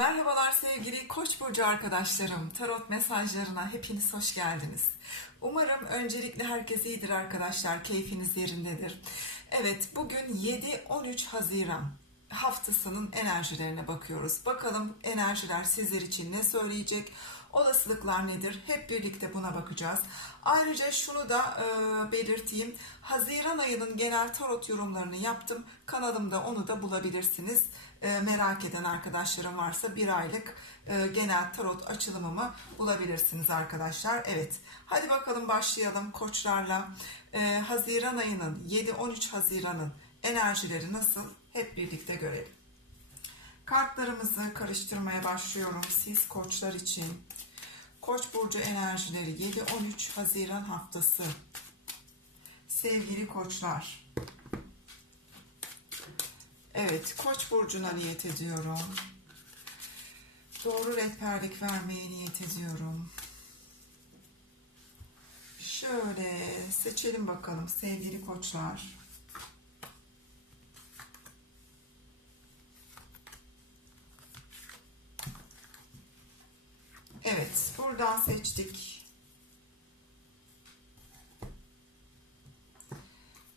Merhabalar sevgili Koç burcu arkadaşlarım. Tarot mesajlarına hepiniz hoş geldiniz. Umarım öncelikle herkes iyidir arkadaşlar. Keyfiniz yerindedir. Evet, bugün 7-13 Haziran haftasının enerjilerine bakıyoruz. Bakalım enerjiler sizler için ne söyleyecek? Olasılıklar nedir? Hep birlikte buna bakacağız. Ayrıca şunu da e, belirteyim. Haziran ayının genel tarot yorumlarını yaptım. Kanalımda onu da bulabilirsiniz. E, merak eden arkadaşlarım varsa bir aylık e, genel tarot açılımımı bulabilirsiniz arkadaşlar. Evet. Hadi bakalım başlayalım koçlarla. E, Haziran ayının 7-13 Haziran'ın enerjileri nasıl? Hep birlikte görelim. Kartlarımızı karıştırmaya başlıyorum siz koçlar için. Koç burcu enerjileri 7-13 Haziran haftası. Sevgili koçlar. Evet, Koç burcuna niyet ediyorum. Doğru rehberlik vermeye niyet ediyorum. Şöyle seçelim bakalım sevgili koçlar. Evet, buradan seçtik.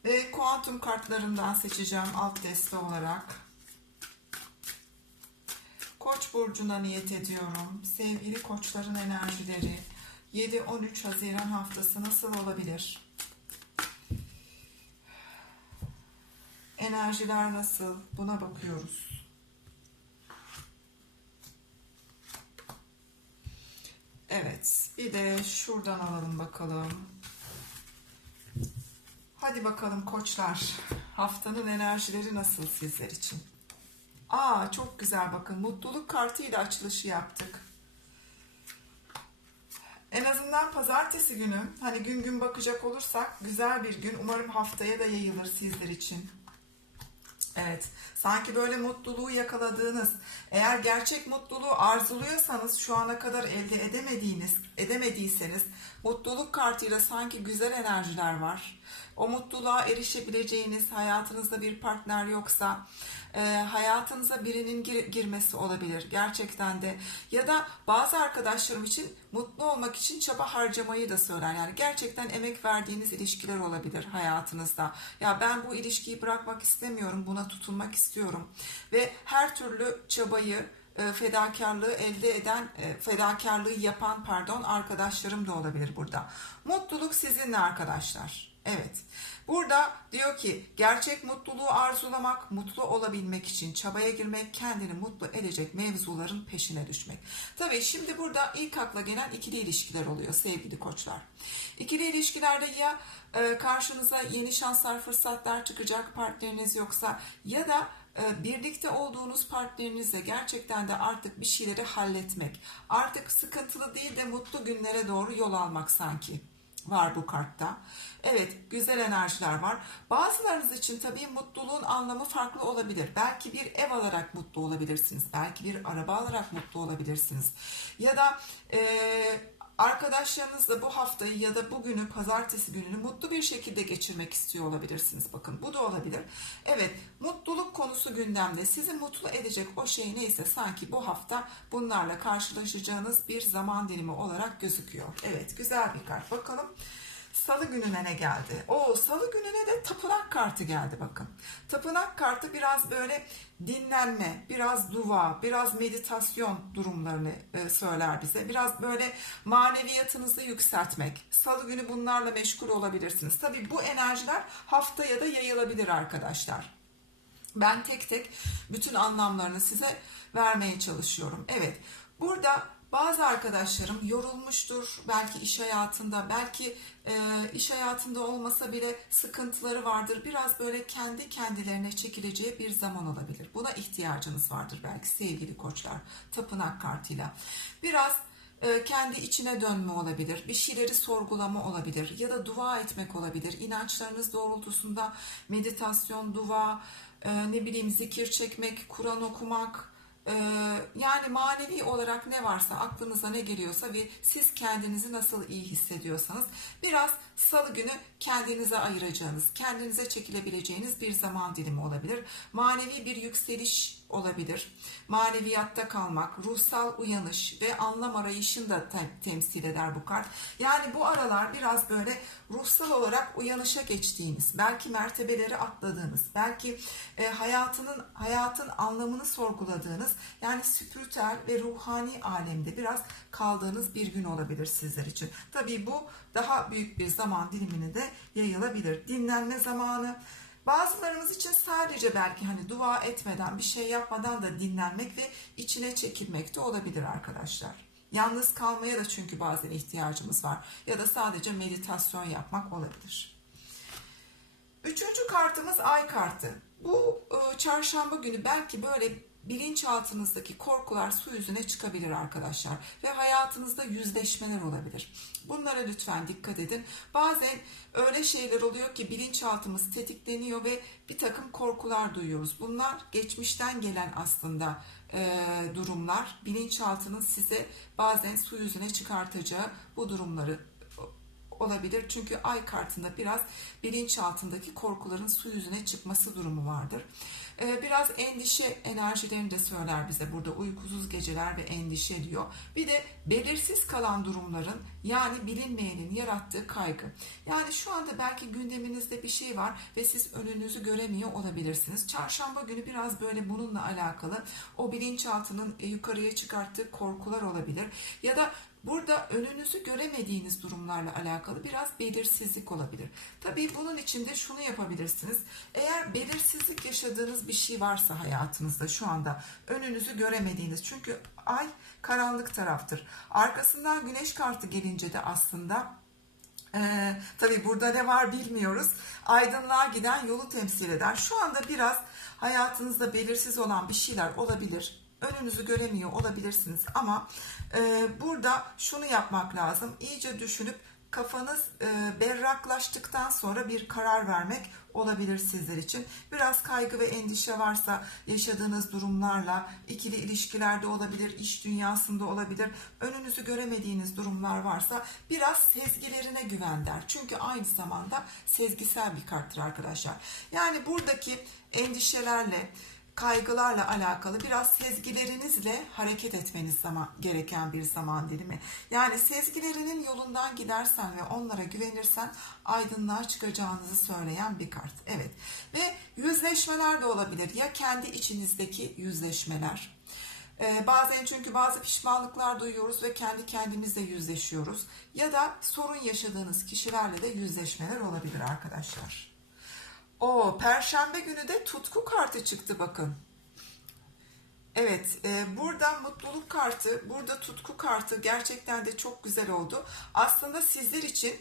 Ve kuantum kartlarından seçeceğim alt deste olarak. Koç burcuna niyet ediyorum. Sevgili koçların enerjileri 7-13 Haziran haftası nasıl olabilir? Enerjiler nasıl? Buna bakıyoruz. Evet, bir de şuradan alalım bakalım. Hadi bakalım koçlar. Haftanın enerjileri nasıl sizler için? Aa çok güzel bakın. Mutluluk kartıyla açılışı yaptık. En azından pazartesi günü hani gün gün bakacak olursak güzel bir gün. Umarım haftaya da yayılır sizler için. Evet, sanki böyle mutluluğu yakaladığınız, eğer gerçek mutluluğu arzuluyorsanız şu ana kadar elde edemediğiniz, edemediyseniz mutluluk kartıyla sanki güzel enerjiler var. O mutluluğa erişebileceğiniz, hayatınızda bir partner yoksa, e, hayatınıza birinin gir- girmesi olabilir gerçekten de. Ya da bazı arkadaşlarım için mutlu olmak için çaba harcamayı da söyler. Yani gerçekten emek verdiğiniz ilişkiler olabilir hayatınızda. Ya ben bu ilişkiyi bırakmak istemiyorum, buna tutunmak istiyorum. Ve her türlü çabayı, fedakarlığı elde eden, e, fedakarlığı yapan pardon arkadaşlarım da olabilir burada. Mutluluk sizinle arkadaşlar. Evet. Burada diyor ki gerçek mutluluğu arzulamak, mutlu olabilmek için çabaya girmek, kendini mutlu edecek mevzuların peşine düşmek. Tabii şimdi burada ilk akla gelen ikili ilişkiler oluyor sevgili koçlar. İkili ilişkilerde ya e, karşınıza yeni şanslar, fırsatlar çıkacak partneriniz yoksa ya da e, birlikte olduğunuz partnerinizle gerçekten de artık bir şeyleri halletmek, artık sıkıntılı değil de mutlu günlere doğru yol almak sanki var bu kartta. Evet, güzel enerjiler var. Bazılarınız için tabii mutluluğun anlamı farklı olabilir. Belki bir ev alarak mutlu olabilirsiniz. Belki bir araba alarak mutlu olabilirsiniz. Ya da e, arkadaşlarınızla bu haftayı ya da bugünü, pazartesi gününü mutlu bir şekilde geçirmek istiyor olabilirsiniz. Bakın bu da olabilir. Evet, mutluluk konusu gündemde. Sizi mutlu edecek o şey neyse sanki bu hafta bunlarla karşılaşacağınız bir zaman dilimi olarak gözüküyor. Evet, güzel bir kart. Bakalım Salı gününe ne geldi? O salı gününe de tapınak kartı geldi bakın. Tapınak kartı biraz böyle dinlenme, biraz dua, biraz meditasyon durumlarını e, söyler bize. Biraz böyle maneviyatınızı yükseltmek. Salı günü bunlarla meşgul olabilirsiniz. Tabii bu enerjiler haftaya da yayılabilir arkadaşlar. Ben tek tek bütün anlamlarını size vermeye çalışıyorum. Evet, burada bazı arkadaşlarım yorulmuştur, belki iş hayatında, belki e, iş hayatında olmasa bile sıkıntıları vardır. Biraz böyle kendi kendilerine çekileceği bir zaman olabilir. Buna ihtiyacınız vardır belki sevgili koçlar, tapınak kartıyla. Biraz e, kendi içine dönme olabilir, bir şeyleri sorgulama olabilir ya da dua etmek olabilir. İnançlarınız doğrultusunda meditasyon, dua, e, ne bileyim zikir çekmek, Kur'an okumak, Yani manevi olarak ne varsa aklınıza ne geliyorsa ve siz kendinizi nasıl iyi hissediyorsanız biraz salı günü kendinize ayıracağınız, kendinize çekilebileceğiniz bir zaman dilimi olabilir. Manevi bir yükseliş olabilir. Maneviyatta kalmak, ruhsal uyanış ve anlam arayışını da tem- temsil eder bu kart. Yani bu aralar biraz böyle ruhsal olarak uyanışa geçtiğiniz, belki mertebeleri atladığınız, belki e, hayatının hayatın anlamını sorguladığınız, yani spiritüel ve ruhani alemde biraz kaldığınız bir gün olabilir sizler için. Tabii bu daha büyük bir zaman dilimine de yayılabilir. Dinlenme zamanı, Bazılarımız için sadece belki hani dua etmeden, bir şey yapmadan da dinlenmek ve içine çekilmek de olabilir arkadaşlar. Yalnız kalmaya da çünkü bazen ihtiyacımız var. Ya da sadece meditasyon yapmak olabilir. Üçüncü kartımız ay kartı. Bu e, çarşamba günü belki böyle bilinçaltınızdaki korkular su yüzüne çıkabilir arkadaşlar. Ve hayatınızda yüzleşmeler olabilir. Bunlara lütfen dikkat edin. Bazen öyle şeyler oluyor ki bilinçaltımız tetikleniyor ve bir takım korkular duyuyoruz. Bunlar geçmişten gelen aslında e, durumlar. Bilinçaltının size bazen su yüzüne çıkartacağı bu durumları olabilir. Çünkü ay kartında biraz bilinçaltındaki korkuların su yüzüne çıkması durumu vardır. Ee, Biraz endişe enerjilerini de söyler bize burada uykusuz geceler ve endişe diyor. Bir de belirsiz kalan durumların yani bilinmeyenin yarattığı kaygı. Yani şu anda belki gündeminizde bir şey var ve siz önünüzü göremiyor olabilirsiniz. Çarşamba günü biraz böyle bununla alakalı o bilinçaltının e, yukarıya çıkarttığı korkular olabilir. Ya da Burada önünüzü göremediğiniz durumlarla alakalı biraz belirsizlik olabilir. Tabii bunun için de şunu yapabilirsiniz. Eğer belirsizlik yaşadığınız bir şey varsa hayatınızda şu anda önünüzü göremediğiniz çünkü ay karanlık taraftır. Arkasından güneş kartı gelince de aslında ee, tabii burada ne var bilmiyoruz. Aydınlığa giden yolu temsil eder. Şu anda biraz hayatınızda belirsiz olan bir şeyler olabilir. Önünüzü göremiyor olabilirsiniz ama e, burada şunu yapmak lazım. İyice düşünüp kafanız e, berraklaştıktan sonra bir karar vermek olabilir sizler için. Biraz kaygı ve endişe varsa yaşadığınız durumlarla ikili ilişkilerde olabilir, iş dünyasında olabilir. Önünüzü göremediğiniz durumlar varsa biraz sezgilerine güven der. Çünkü aynı zamanda sezgisel bir karttır arkadaşlar. Yani buradaki endişelerle kaygılarla alakalı biraz sezgilerinizle hareket etmeniz zaman gereken bir zaman dilimi. Yani sezgilerinin yolundan gidersen ve onlara güvenirsen aydınlığa çıkacağınızı söyleyen bir kart. Evet. Ve yüzleşmeler de olabilir. Ya kendi içinizdeki yüzleşmeler. Ee, bazen çünkü bazı pişmanlıklar duyuyoruz ve kendi kendimizle yüzleşiyoruz. Ya da sorun yaşadığınız kişilerle de yüzleşmeler olabilir arkadaşlar. O Perşembe günü de tutku kartı çıktı bakın. Evet, e, burada mutluluk kartı, burada tutku kartı gerçekten de çok güzel oldu. Aslında sizler için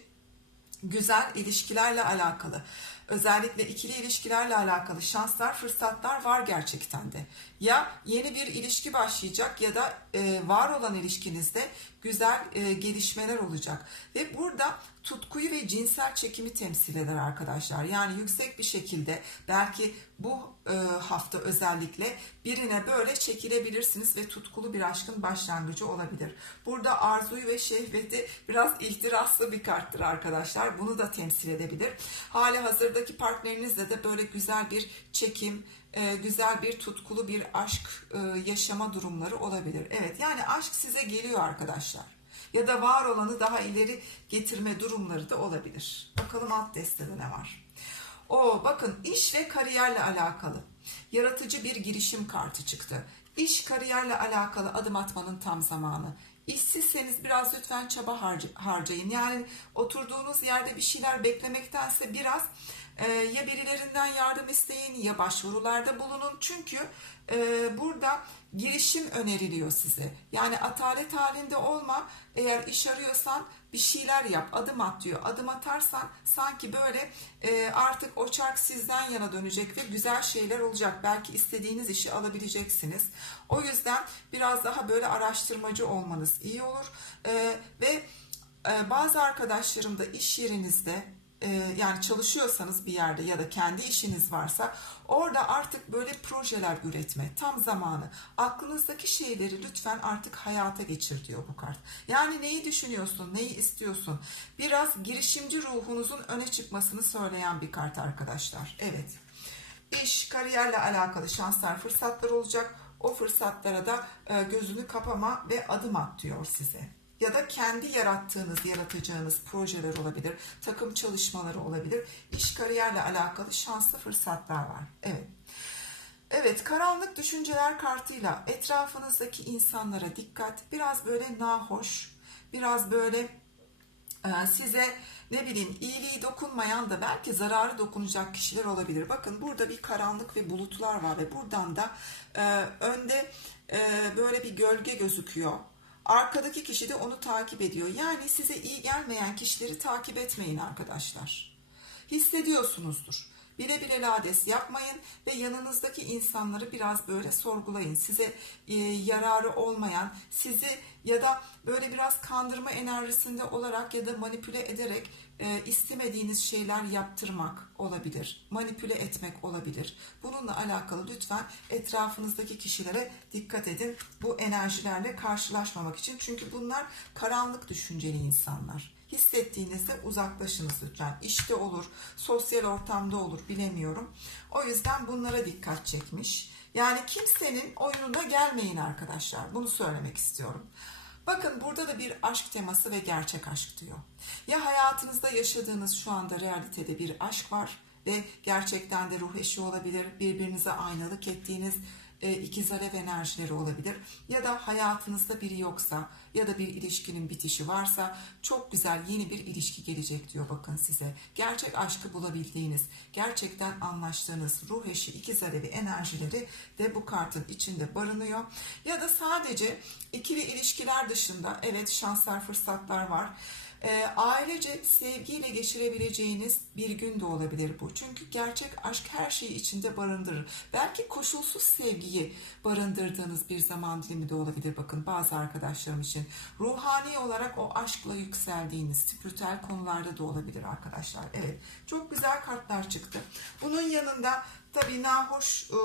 güzel ilişkilerle alakalı, özellikle ikili ilişkilerle alakalı şanslar, fırsatlar var gerçekten de. Ya yeni bir ilişki başlayacak ya da e, var olan ilişkinizde güzel e, gelişmeler olacak. Ve burada tutkuyu ve cinsel çekimi temsil eder arkadaşlar. Yani yüksek bir şekilde belki bu e, hafta özellikle birine böyle çekilebilirsiniz ve tutkulu bir aşkın başlangıcı olabilir. Burada arzuyu ve şehveti biraz ihtiraslı bir karttır arkadaşlar. Bunu da temsil edebilir. Hali hazırdaki partnerinizle de böyle güzel bir çekim, e, güzel bir tutkulu bir aşk e, yaşama durumları olabilir. Evet yani aşk size geliyor arkadaşlar. Ya da var olanı daha ileri getirme durumları da olabilir. Bakalım alt destede ne var? O bakın iş ve kariyerle alakalı yaratıcı bir girişim kartı çıktı. İş kariyerle alakalı adım atmanın tam zamanı. İşsizseniz biraz lütfen çaba harca- harcayın. Yani oturduğunuz yerde bir şeyler beklemektense biraz ya birilerinden yardım isteyin ya başvurularda bulunun. Çünkü e, burada girişim öneriliyor size. Yani atalet halinde olma. Eğer iş arıyorsan bir şeyler yap, adım at diyor. Adım atarsan sanki böyle e, artık o çark sizden yana dönecek ve güzel şeyler olacak. Belki istediğiniz işi alabileceksiniz. O yüzden biraz daha böyle araştırmacı olmanız iyi olur. E, ve bazı arkadaşlarım da iş yerinizde yani çalışıyorsanız bir yerde ya da kendi işiniz varsa orada artık böyle projeler üretme tam zamanı. Aklınızdaki şeyleri lütfen artık hayata geçir diyor bu kart. Yani neyi düşünüyorsun, neyi istiyorsun? Biraz girişimci ruhunuzun öne çıkmasını söyleyen bir kart arkadaşlar. Evet. İş, kariyerle alakalı şanslar, fırsatlar olacak. O fırsatlara da e, gözünü kapama ve adım at diyor size. Ya da kendi yarattığınız, yaratacağınız projeler olabilir, takım çalışmaları olabilir. İş, kariyerle alakalı şanslı fırsatlar var. Evet. Evet, karanlık düşünceler kartıyla etrafınızdaki insanlara dikkat. Biraz böyle nahoş, biraz böyle e, size ne bileyim iyiliği dokunmayan da belki zararı dokunacak kişiler olabilir. Bakın burada bir karanlık ve bulutlar var ve buradan da e, önde e, böyle bir gölge gözüküyor. Arkadaki kişi de onu takip ediyor. Yani size iyi gelmeyen kişileri takip etmeyin arkadaşlar. Hissediyorsunuzdur. Bile bile lades yapmayın ve yanınızdaki insanları biraz böyle sorgulayın. Size e, yararı olmayan, sizi ya da böyle biraz kandırma enerjisinde olarak ya da manipüle ederek e, istemediğiniz şeyler yaptırmak olabilir. Manipüle etmek olabilir. Bununla alakalı lütfen etrafınızdaki kişilere dikkat edin. Bu enerjilerle karşılaşmamak için. Çünkü bunlar karanlık düşünceli insanlar hissettiğinizde uzaklaşınız lütfen. İşte olur, sosyal ortamda olur bilemiyorum. O yüzden bunlara dikkat çekmiş. Yani kimsenin oyununa gelmeyin arkadaşlar. Bunu söylemek istiyorum. Bakın burada da bir aşk teması ve gerçek aşk diyor. Ya hayatınızda yaşadığınız şu anda realitede bir aşk var ve gerçekten de ruh eşi olabilir. Birbirinize aynalık ettiğiniz e, ikiz alev enerjileri olabilir. Ya da hayatınızda biri yoksa ya da bir ilişkinin bitişi varsa çok güzel yeni bir ilişki gelecek diyor bakın size. Gerçek aşkı bulabildiğiniz, gerçekten anlaştığınız ruh eşi ikiz alevi enerjileri de bu kartın içinde barınıyor. Ya da sadece ikili ilişkiler dışında evet şanslar, fırsatlar var. E, ailece sevgiyle geçirebileceğiniz bir gün de olabilir bu. Çünkü gerçek aşk her şeyi içinde barındırır. Belki koşulsuz sevgiyi barındırdığınız bir zaman dilimi de olabilir bakın bazı arkadaşlarım için. Ruhani olarak o aşkla yükseldiğiniz spiritüel konularda da olabilir arkadaşlar. Evet çok güzel kartlar çıktı. Bunun yanında Tabii nahoş e,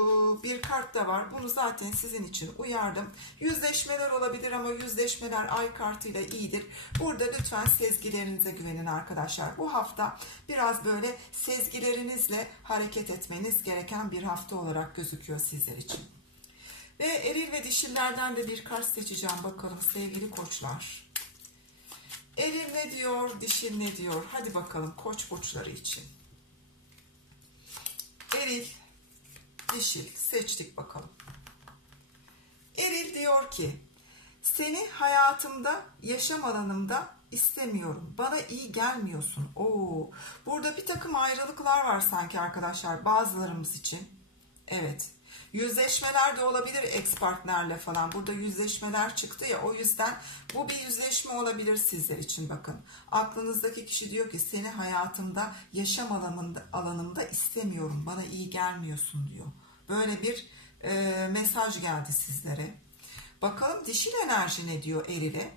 bir kart da var. Bunu zaten sizin için uyardım. Yüzleşmeler olabilir ama yüzleşmeler ay kartıyla iyidir. Burada lütfen sezgilerinize güvenin arkadaşlar. Bu hafta biraz böyle sezgilerinizle hareket etmeniz gereken bir hafta olarak gözüküyor sizler için. Ve eril ve dişillerden de bir kart seçeceğim bakalım sevgili koçlar. Eril ne diyor, dişil ne diyor? Hadi bakalım koç burçları için. Eril, dişil seçtik bakalım. Eril diyor ki, seni hayatımda, yaşam alanımda istemiyorum. Bana iyi gelmiyorsun. Oo, burada bir takım ayrılıklar var sanki arkadaşlar bazılarımız için. Evet. Yüzleşmeler de olabilir ex partnerle falan. Burada yüzleşmeler çıktı ya o yüzden bu bir yüzleşme olabilir sizler için bakın. Aklınızdaki kişi diyor ki seni hayatımda yaşam alanında, alanımda istemiyorum. Bana iyi gelmiyorsun diyor. Böyle bir e, mesaj geldi sizlere. Bakalım dişil enerji ne diyor erile?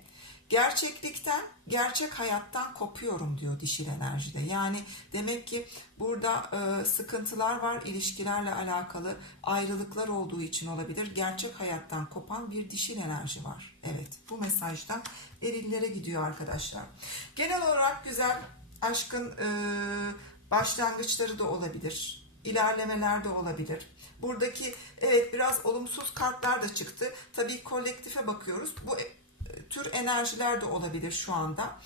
Gerçeklikten, gerçek hayattan kopuyorum diyor dişil enerjide. Yani demek ki burada e, sıkıntılar var, ilişkilerle alakalı ayrılıklar olduğu için olabilir. Gerçek hayattan kopan bir dişil enerji var. Evet, bu mesajdan erillere gidiyor arkadaşlar. Genel olarak güzel aşkın e, başlangıçları da olabilir. İlerlemeler de olabilir. Buradaki evet biraz olumsuz kartlar da çıktı. Tabii kolektife bakıyoruz. Bu tür enerjiler de olabilir şu anda.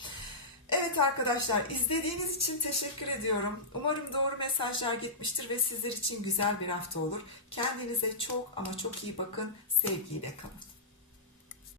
Evet arkadaşlar izlediğiniz için teşekkür ediyorum. Umarım doğru mesajlar gitmiştir ve sizler için güzel bir hafta olur. Kendinize çok ama çok iyi bakın. Sevgiyle kalın.